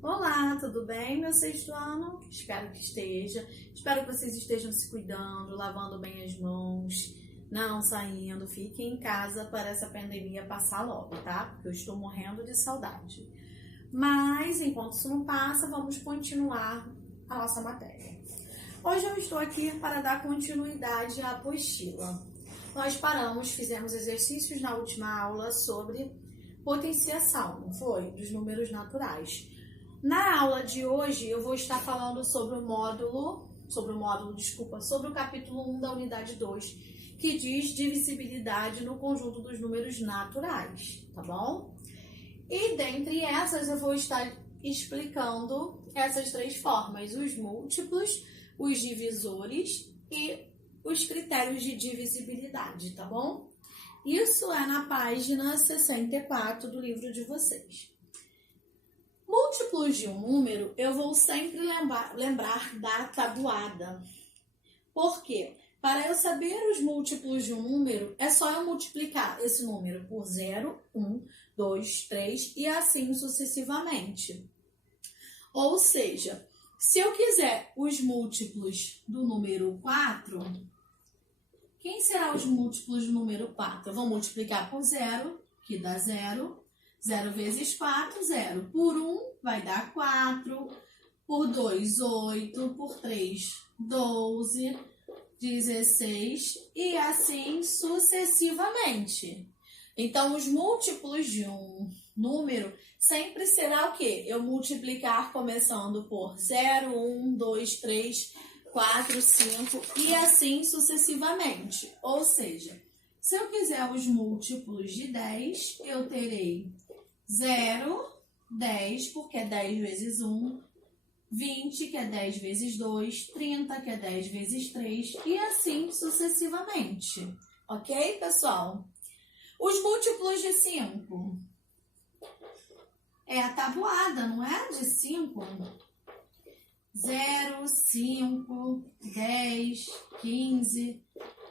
Olá, tudo bem, meu sexto ano? Espero que esteja. Espero que vocês estejam se cuidando, lavando bem as mãos, não saindo. Fiquem em casa para essa pandemia passar logo, tá? Porque eu estou morrendo de saudade. Mas, enquanto isso não passa, vamos continuar a nossa matéria. Hoje eu estou aqui para dar continuidade à apostila. Nós paramos, fizemos exercícios na última aula sobre potenciação, não foi? Dos números naturais. Na aula de hoje, eu vou estar falando sobre o capítulo 1 da unidade 2, que diz divisibilidade no conjunto dos números naturais, tá bom? E dentre essas, eu vou estar explicando essas três formas, os múltiplos, os divisores e os critérios de divisibilidade, tá bom? Isso é na página 64 do livro de vocês. Múltiplos de um número, eu vou sempre lembrar da tabuada. Por quê? Para eu saber os múltiplos de um número, é só eu multiplicar esse número por 0, 1, 2, 3 e assim sucessivamente. Ou seja, se eu quiser os múltiplos do número 4, quem serão os múltiplos do número 4? Eu vou multiplicar por 0, que dá 0. 0 vezes 4, 0. Por 1, vai dar 4. Por 2, 8. Por 3, 12, 16 e assim sucessivamente. Então, os múltiplos de um número sempre será o quê? Eu multiplicar começando por 0, 1, 2, 3, 4, 5 e assim sucessivamente. Ou seja, se eu quiser os múltiplos de 10, eu terei 0, 10, porque é 10 vezes 1, 20, que é 10 vezes 2, 30, que é 10 vezes 3, e assim sucessivamente. Ok, pessoal? Os múltiplos de 5. É a tabuada, não é? De 5. 0, 5, 10, 15,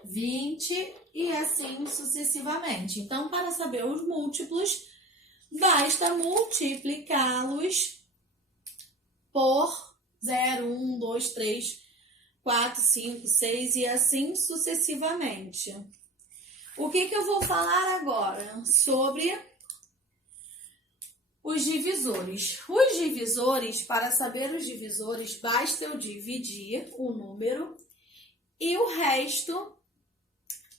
20 e assim sucessivamente. Então, para saber os múltiplos, basta multiplicá-los por 0, 1, 2, 3, 4, 5, 6 e assim sucessivamente. O que eu vou falar agora? Sobre os divisores. Os divisores, para saber os divisores, basta eu dividir o número e o resto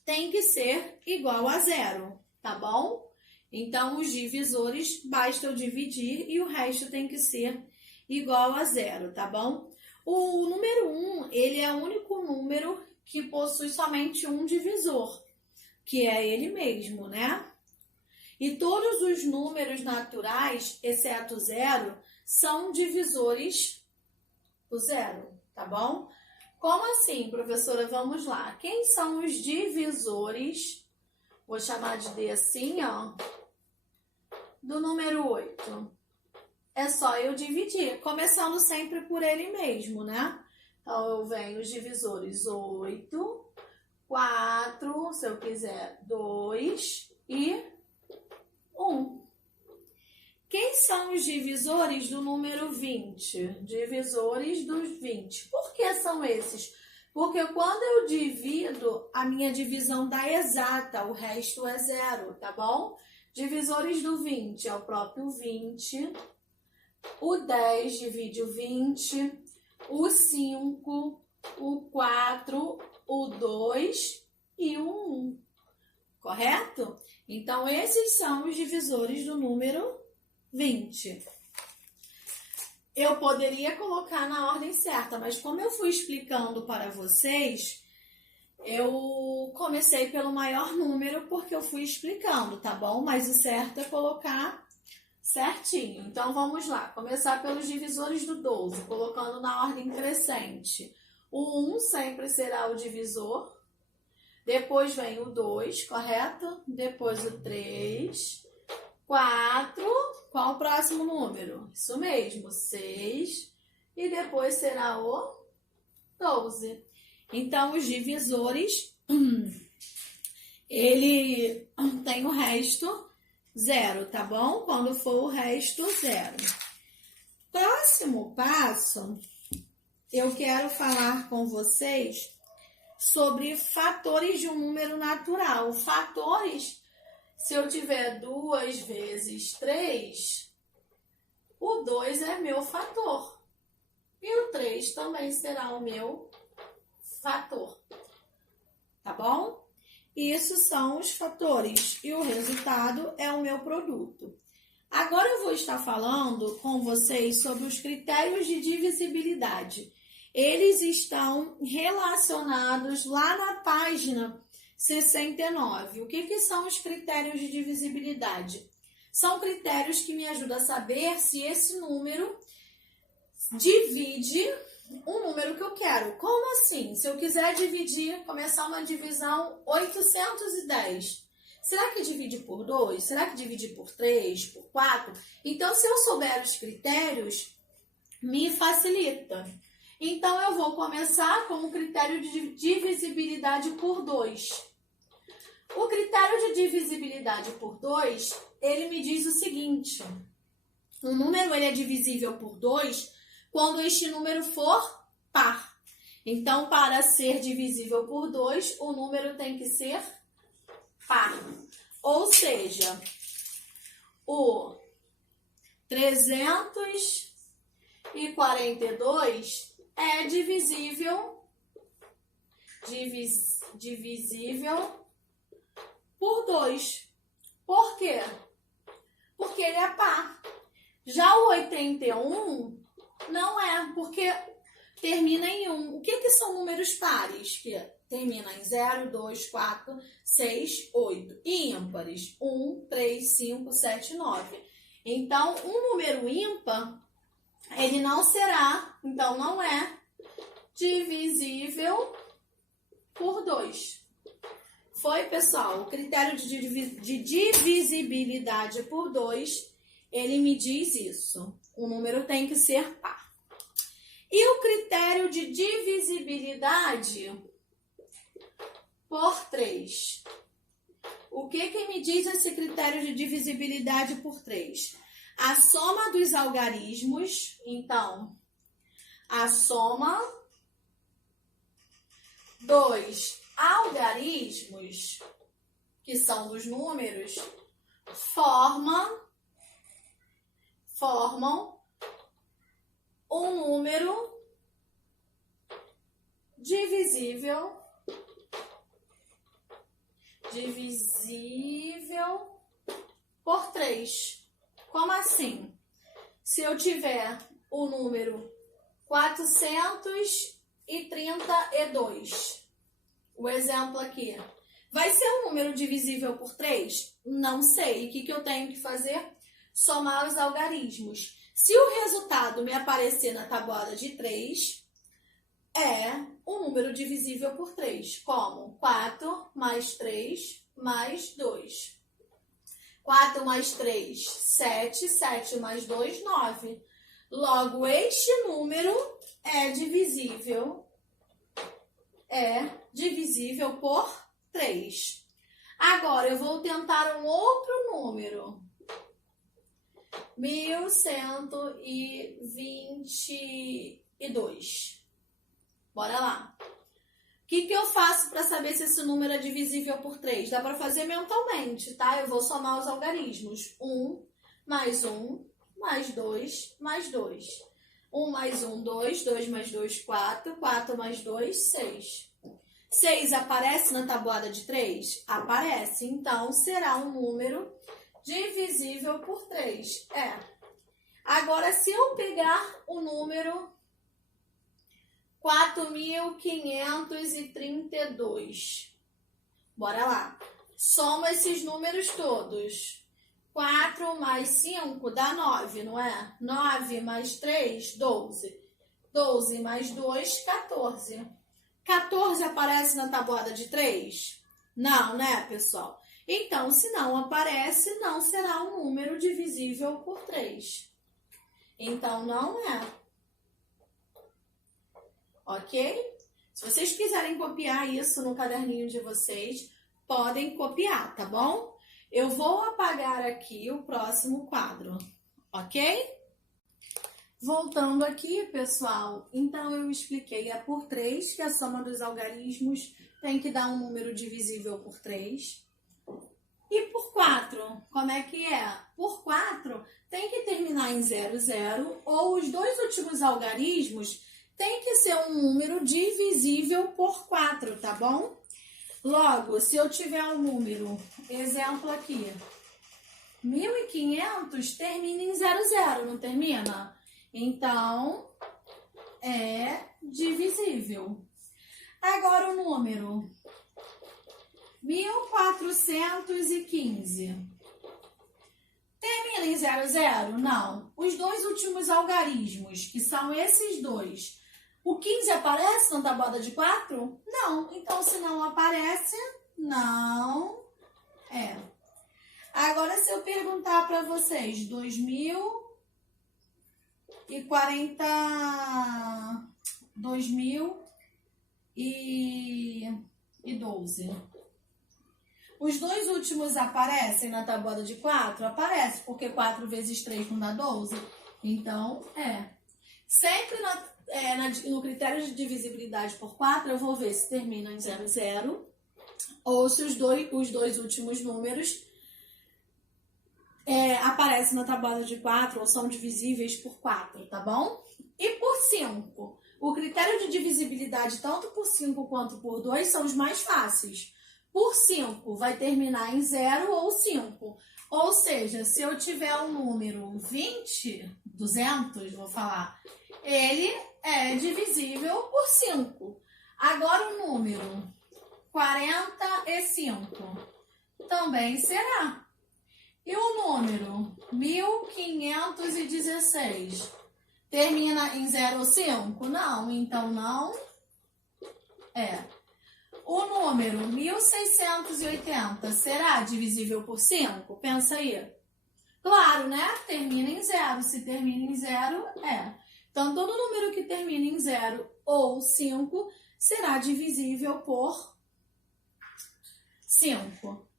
tem que ser igual a 0, tá bom? Então, os divisores, basta eu dividir e o resto tem que ser igual a 0, tá bom? O número 1, ele é o único número que possui somente um divisor, que é ele mesmo, né? E todos os números naturais, exceto 0, são divisores do 0, tá bom? Como assim, professora? Vamos lá. Quem são os divisores? Vou chamar de D assim, ó. Do número 8. É só eu dividir, começando sempre por ele mesmo, né? Então, eu venho os divisores 8, 4, se eu quiser, 2 e 1. Quem são os divisores do número 20? Divisores dos 20. Por que são esses? Porque quando eu divido, a minha divisão dá exata, o resto é 0, tá bom? Divisores do 20 é o próprio 20, o 10 divide o 20, o 5, o 4, o 2 e o 1, correto? Então, esses são os divisores do número 20. Eu poderia colocar na ordem certa, mas como eu fui explicando para vocês, eu comecei pelo maior número porque eu fui explicando, tá bom? Mas o certo é colocar certinho. Então, vamos lá. Começar pelos divisores do 12, colocando na ordem crescente. O 1 sempre será o divisor. Depois vem o 2, correto? Depois o 3, 4. Qual o próximo número? Isso mesmo, 6. E depois será o 12. Então, os divisores, ele tem o resto 0, tá bom? Quando for o resto, 0. Qual passo, eu quero falar com vocês sobre fatores de um número natural. Fatores, se eu tiver 2 vezes 3, o 2 é meu fator. E o 3 também será o meu fator. Tá bom? Isso são os fatores e o resultado é o meu produto. Agora eu vou estar falando com vocês sobre os critérios de divisibilidade. Eles estão relacionados lá na página 69. O que são os critérios de divisibilidade? São critérios que me ajudam a saber se esse número divide um número que eu quero. Como assim? Se eu quiser dividir, começar uma divisão 810, será que divide por 2? Será que divide por 3? Por 4? Então, se eu souber os critérios, me facilita. Então, eu vou começar com o critério de divisibilidade por 2. O critério de divisibilidade por 2, ele me diz o seguinte: um número ele é divisível por 2 quando este número for par. Então, para ser divisível por 2, o número tem que ser par. Ou seja, o 342 é divisível por 2. Por quê? Porque ele é par. Já o 81 não é, porque termina em 1. O que são números pares? Que termina em 0, 2, 4, 6, 8. Ímpares: 1, 3, 5, 7, 9. Então, um número ímpar, ele não será, então não é divisível por 2. Foi, pessoal? O critério de divisibilidade por 2, ele me diz isso. O número tem que ser par. E o critério de divisibilidade por 3? O que me diz esse critério de divisibilidade por 3? A soma dos algarismos. Então, a soma dos algarismos, que são dos números, formam um número divisível por 3. Como assim? Se eu tiver o número 432, o exemplo aqui, vai ser um número divisível por 3? Não sei. O que eu tenho que fazer? Somar os algarismos. Se o resultado me aparecer na tabuada de 3, é um número divisível por 3. Como? 4 mais 3 mais 2. 4 mais 3, 7. 7 mais 2, 9. Logo, este número é divisível por 3. Agora, eu vou tentar um outro número. 1122. Bora lá. O que eu faço para saber se esse número é divisível por 3? Dá para fazer mentalmente, tá? Eu vou somar os algarismos. 1 mais 1 mais 2 mais 2. 1 mais 1, 2. 2 mais 2, 4. 4 mais 2, 6. 6 aparece na tabuada de 3? Aparece. Então, será um número divisível por 3. Agora, se eu pegar o número 4.532, bora lá. Soma esses números todos. 4 mais 5 dá 9, não é? 9 mais 3, 12. 12 mais 2, 14. 14 aparece na tabuada de 3? Não, né, pessoal? Então, se não aparece, não será um número divisível por 3. Então, não é. Ok? Se vocês quiserem copiar isso no caderninho de vocês, podem copiar, tá bom? Eu vou apagar aqui o próximo quadro, ok? Voltando aqui, pessoal, então eu expliquei a por 3, que a soma dos algarismos tem que dar um número divisível por 3. E por 4, como é que é? Por 4, tem que terminar em 0, 0, ou os dois últimos algarismos tem que ser um número divisível por 4, tá bom? Logo, se eu tiver um número, exemplo aqui, 1.500 termina em 0, 0, não termina? Então, é divisível. Agora o número 1.415. Termina em 0, 0? Não. Os dois últimos algarismos, que são esses dois, o 15 aparece na tabuada de 4? Não. Então, se não aparece, não é. Agora, se eu perguntar para vocês, 2012. Os dois últimos aparecem na tabuada de 4? Aparece, porque 4 vezes 3 não dá 12. Então, é. Sempre no critério de divisibilidade por 4, eu vou ver se termina em 0, 0, ou se os dois últimos números aparecem na tabuada de 4 ou são divisíveis por 4, tá bom? E por 5? O critério de divisibilidade, tanto por 5 quanto por 2, são os mais fáceis. Por 5, vai terminar em 0 ou 5. Ou seja, se eu tiver um número 200, vou falar, ele é divisível por 5. Agora o número 45 também será. E o número 1516 termina em 0 ou 5? Não, então não é. O número 1680 será divisível por 5? Pensa aí. Claro, né? Termina em 0. Se termina em 0, é. Então, todo número que termina em 0 ou 5 será divisível por 5.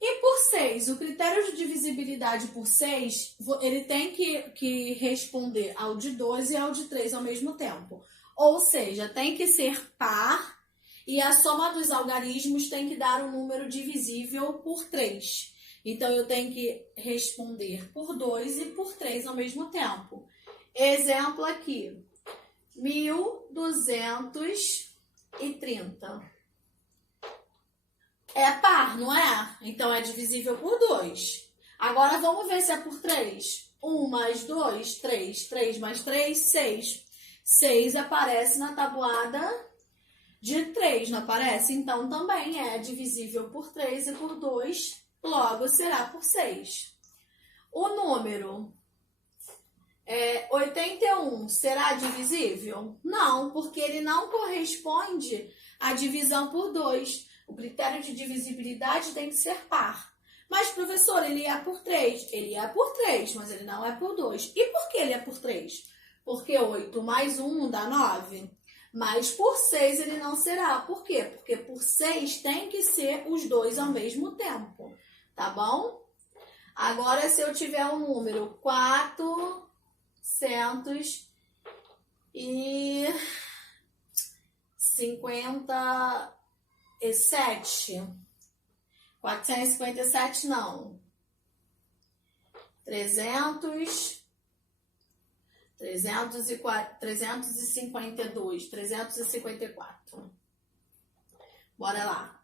E por 6, o critério de divisibilidade por 6, ele tem que responder ao de 2 e ao de 3 ao mesmo tempo. Ou seja, tem que ser par e a soma dos algarismos tem que dar um número divisível por 3. Então, eu tenho que responder por 2 e por 3 ao mesmo tempo. Exemplo aqui, 1230. É par, não é? Então, é divisível por 2. Agora, vamos ver se é por 3. 1 mais 2, 3. 3 mais 3, 6. 6 aparece na tabuada de 3, não aparece? Então, também é divisível por 3 e por 2, logo será por 6. O número 81 será divisível? Não, porque ele não corresponde à divisão por 2. O critério de divisibilidade tem que ser par. Mas, professor, ele é por 3. Ele é por 3, mas ele não é por 2. E por que ele é por 3? Porque 8 mais 1 dá 9. Mas por 6 ele não será. Por quê? Porque por 6 tem que ser os dois ao mesmo tempo. Tá bom? Agora, se eu tiver um número 457 não. 352, 354. Bora lá.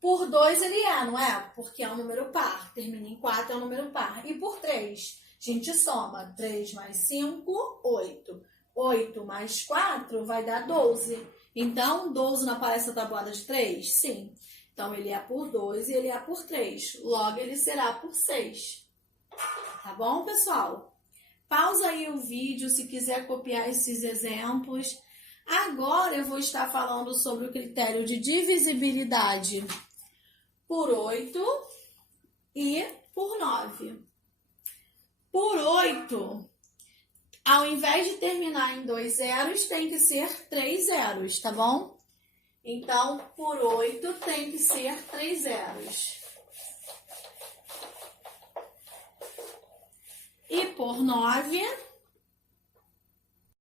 Por 2 ele não é? Porque é um número par. Termina em 4, é um número par. E por 3, a gente soma 3 mais 5, 8. 8 mais 4 vai dar 12. Então, 12 não aparece na tabuada de 3? Sim. Então, ele é por 2 e ele é por 3. Logo, ele será por 6. Tá bom, pessoal? Pausa aí o vídeo se quiser copiar esses exemplos. Agora, eu vou estar falando sobre o critério de divisibilidade por 8 e por 9. Por 8, ao invés de terminar em 2 zeros, tem que ser 3 zeros, tá bom? Então, por 8 tem que ser 3 zeros. E por 9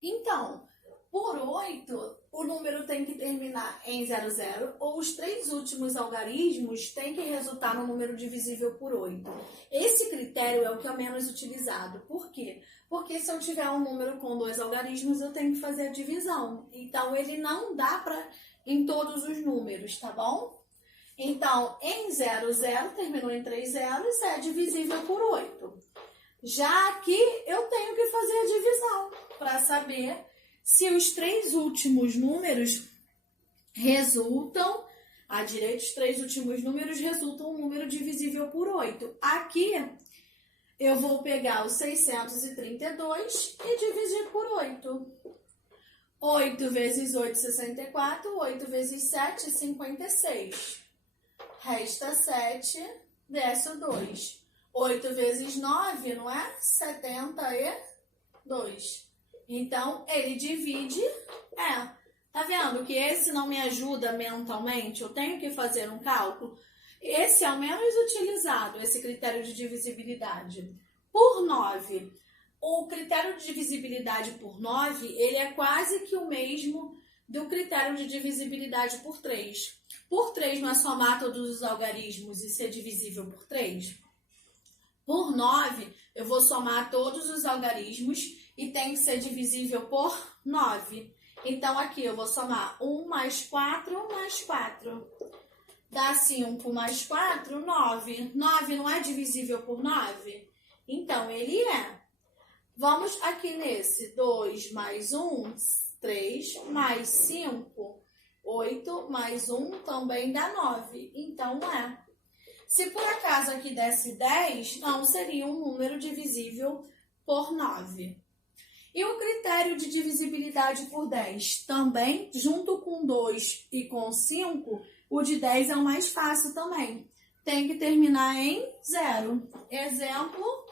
Então, por 8, o número tem que terminar em 00 ou os 3 últimos algarismos têm que resultar no número divisível por 8. Esse critério é o que é o menos utilizado. Por quê? Porque se eu tiver um número com 2 algarismos, eu tenho que fazer a divisão. Então, ele não dá para em todos os números, tá bom? Então, em 00, terminou em 3 zeros, é divisível por 8. Já aqui, eu tenho que fazer a divisão para saber se os 3 últimos números resultam, à direita, os 3 últimos números resultam um número divisível por 8. Aqui, eu vou pegar o 632 e dividir por 8. 8 vezes 8, 64. 8 vezes 7, 56. Resta 7, desce o 2. 8 vezes 9, não é? 72. Então, ele divide, tá vendo que esse não me ajuda mentalmente? Eu tenho que fazer um cálculo. Esse é o menos utilizado, esse critério de divisibilidade. Por 9, o critério de divisibilidade por 9, ele é quase que o mesmo do critério de divisibilidade por 3. Por 3 não é somar todos os algarismos e ser divisível por 3? Por 9, eu vou somar todos os algarismos e tem que ser divisível por 9. Então, aqui eu vou somar 1 mais 4 mais 4. Dá 5 mais 4, 9. 9 não é divisível por 9? Então, ele é. Vamos aqui nesse. 2 mais 1, 3, mais 5, 8, mais 1 também dá 9. Então, é. Se por acaso aqui desse 10, não seria um número divisível por 9. E o critério de divisibilidade por 10 também, junto com 2 e com 5, o de 10 é o mais fácil também. Tem que terminar em 0. Exemplo,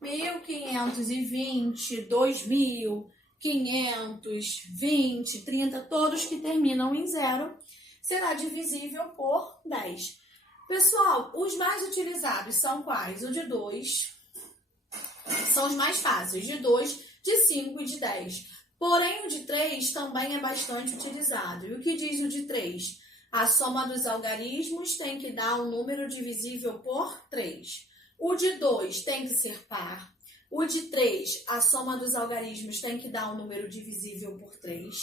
1520, 2520, 30, todos que terminam em 0, será divisível por 10. Pessoal, os mais utilizados são quais? O de 2, são os mais fáceis, de 2, de 5 e de 10. Porém, o de 3 também é bastante utilizado. E o que diz o de 3? A soma dos algarismos tem que dar um número divisível por 3. O de 2 tem que ser par. O de 3, a soma dos algarismos tem que dar um número divisível por 3.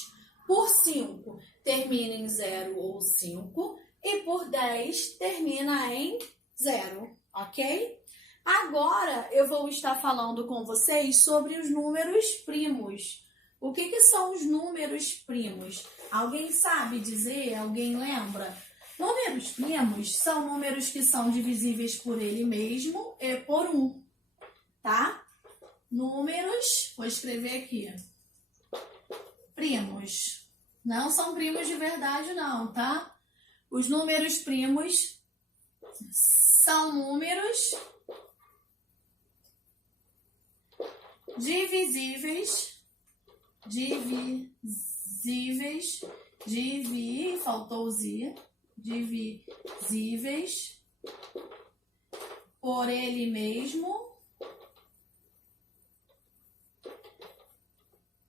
Por 5, termina em 0 ou 5. E por 10, termina em 0, ok? Agora, eu vou estar falando com vocês sobre os números primos. O que são os números primos? Alguém sabe dizer? Alguém lembra? Números primos são números que são divisíveis por ele mesmo e por 1, tá? Números, vou escrever aqui, primos. Não são primos de verdade não, tá? Os números primos são números divisíveis, faltou o Z, divisíveis por ele mesmo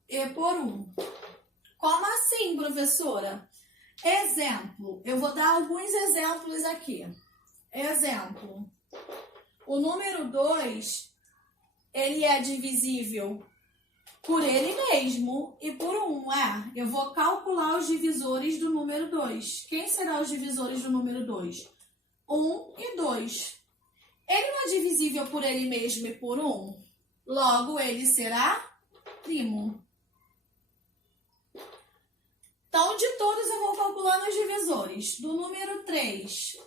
e por 1. Como assim, professora? Exemplo, eu vou dar alguns exemplos aqui. Exemplo, o número 2, ele é divisível por ele mesmo e por 1, Eu vou calcular os divisores do número 2. Quem serão os divisores do número 2? 1 e 2. Ele não é divisível por ele mesmo e por 1? Logo, ele será primo. Então, de todos, eu vou calculando os divisores. Do número 3.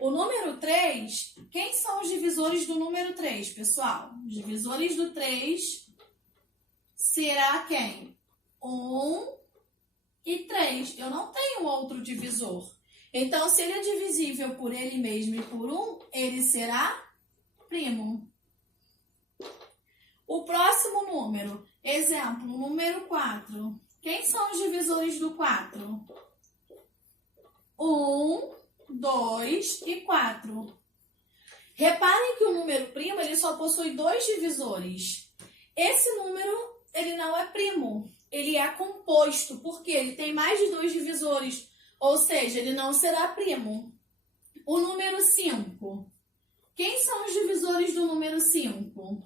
O número 3, quem são os divisores do número 3, pessoal? Os divisores do 3 será quem? 1 e 3. Eu não tenho outro divisor. Então, se ele é divisível por ele mesmo e por 1, ele será primo. O próximo número, exemplo, número 4. Quem são os divisores do 4? 1, 2 e 4. Reparem que o número primo ele só possui 2 divisores. Esse número ele não é primo, ele é composto, porque ele tem mais de 2 divisores, ou seja, ele não será primo. O número 5. Quem são os divisores do número 5?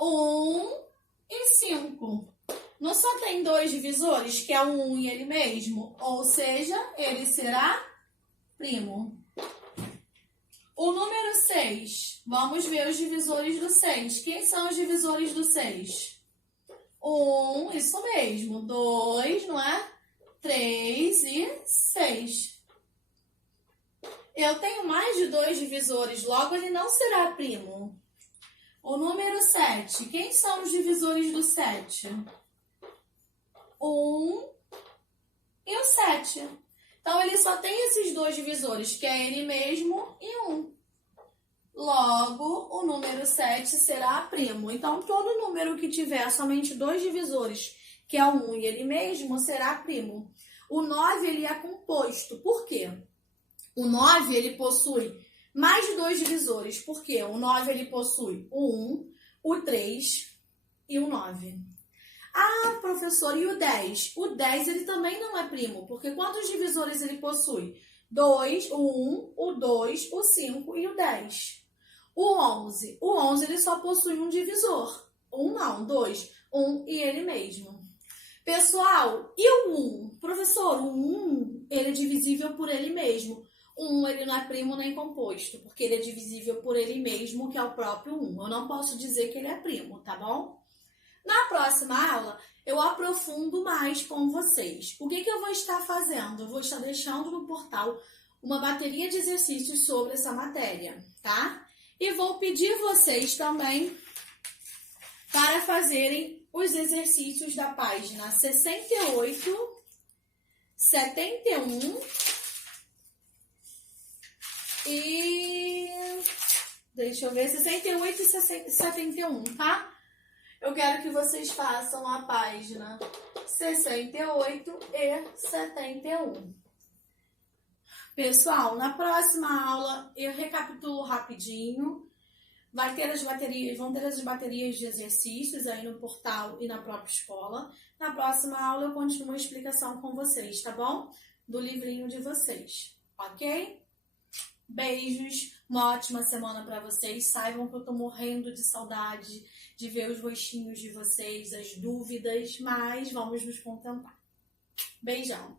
1 e 5. Não só tem 2 divisores, que é o 1 e ele mesmo, ou seja, ele será primo. O número 6. Vamos ver os divisores do 6. Quem são os divisores do 6? 1, isso mesmo. 2, não é? 3 e 6. Eu tenho mais de 2 divisores, logo ele não será primo. O número 7. Quem são os divisores do 7? 1 e o 7. Então, ele só tem esses 2 divisores, que é ele mesmo e 1. Logo, o número 7 será primo. Então, todo número que tiver somente 2 divisores, que é o 1 e ele mesmo, será primo. O 9, ele é composto. Por quê? O 9, ele possui mais de 2 divisores. Por quê? O 9, ele possui o 1, o 3 e o 9. Ah, professor, e o 10? O 10, ele também não é primo, porque quantos divisores ele possui? 2, o 1, o 2, o 5 e o 10. O 11. O 11, ele só possui um divisor. 1 não, 2, 1 e ele mesmo. Pessoal, e o 1? Professor, o 1, ele é divisível por ele mesmo. O 1, ele não é primo nem composto, porque ele é divisível por ele mesmo, que é o próprio 1. Eu não posso dizer que ele é primo, tá bom? Na próxima aula, eu aprofundo mais com vocês. O que eu vou estar fazendo? Eu vou estar deixando no portal uma bateria de exercícios sobre essa matéria, tá? E vou pedir vocês também para fazerem os exercícios da página 68, 71 e... deixa eu ver, 68 e 71, tá? Eu quero que vocês façam a página 68 e 71. Pessoal, na próxima aula eu recapitulo rapidinho. Vão ter as baterias de exercícios aí no portal e na própria escola. Na próxima aula eu continuo a explicação com vocês, tá bom? Do livrinho de vocês, ok? Beijos, uma ótima semana para vocês. Saibam que eu tô morrendo de saudade de ver os rostinhos de vocês, as dúvidas, mas vamos nos contentar. Beijão!